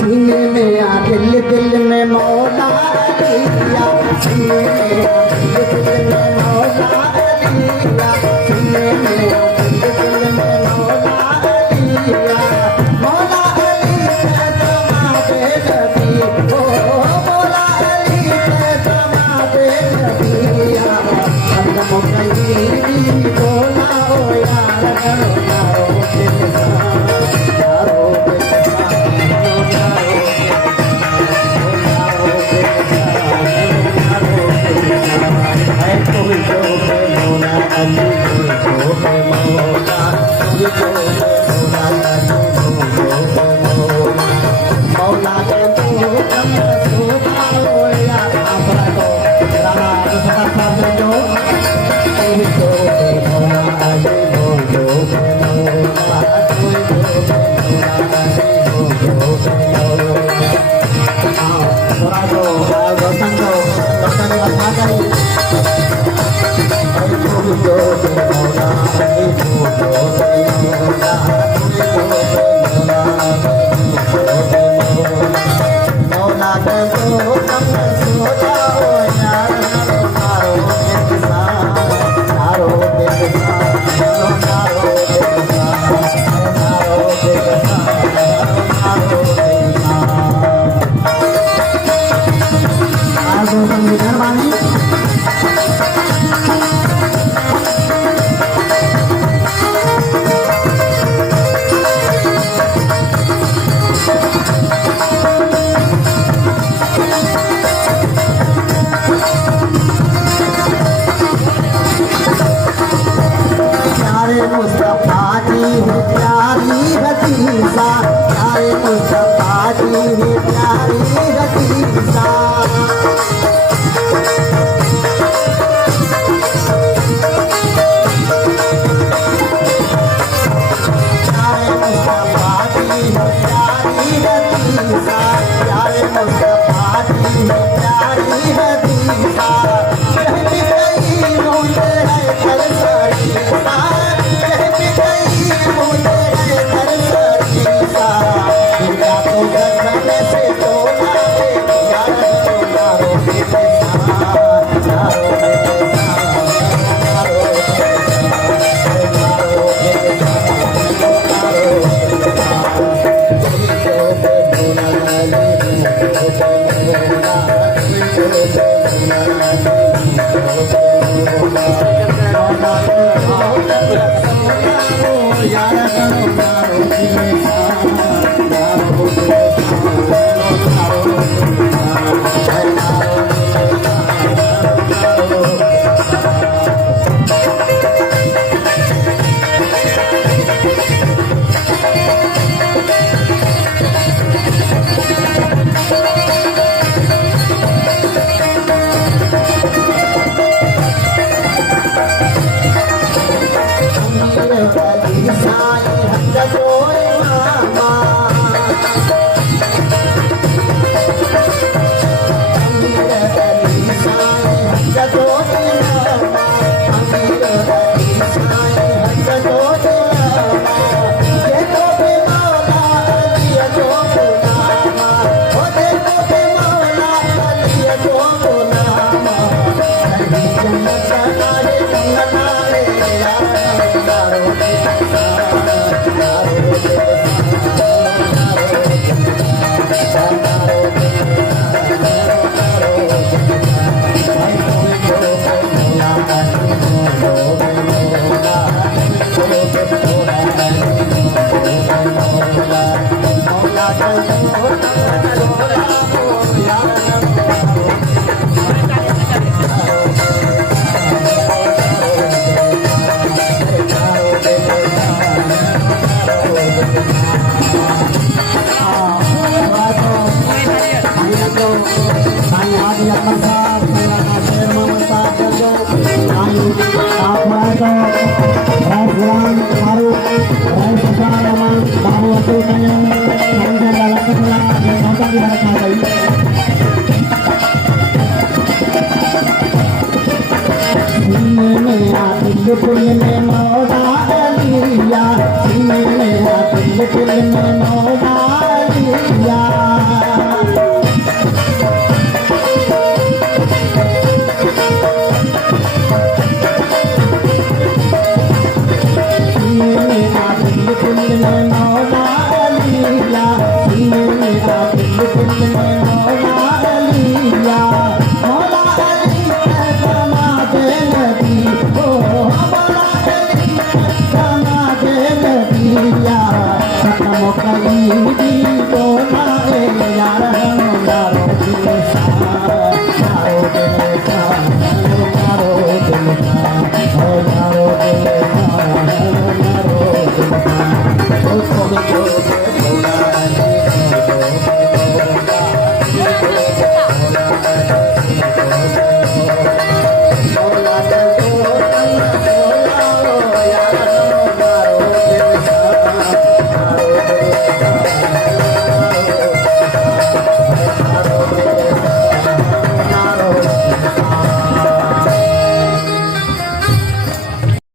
सीने में आ दिल में मौला अलिया सीने में आ दिल में मौला अलिया सीने में आ दिल में मौला अलिया मौला अली है तमाबे नबी ओ मौला अली है तमाबे नबिया हम कहीं बोला ओ यार कुल में मौला अलिया, सीने में कुल में मौला अलिया। दिल में मौला अलिया मौला अली दामाद नबी ओ मौला अली दामाद नबिया खत्म कईदी बोला यार हम यारो दिल सा यारो दिल सा यारो दिल सा यारो दिल सा यारो दिल सा ओ तुमको बोला नहीं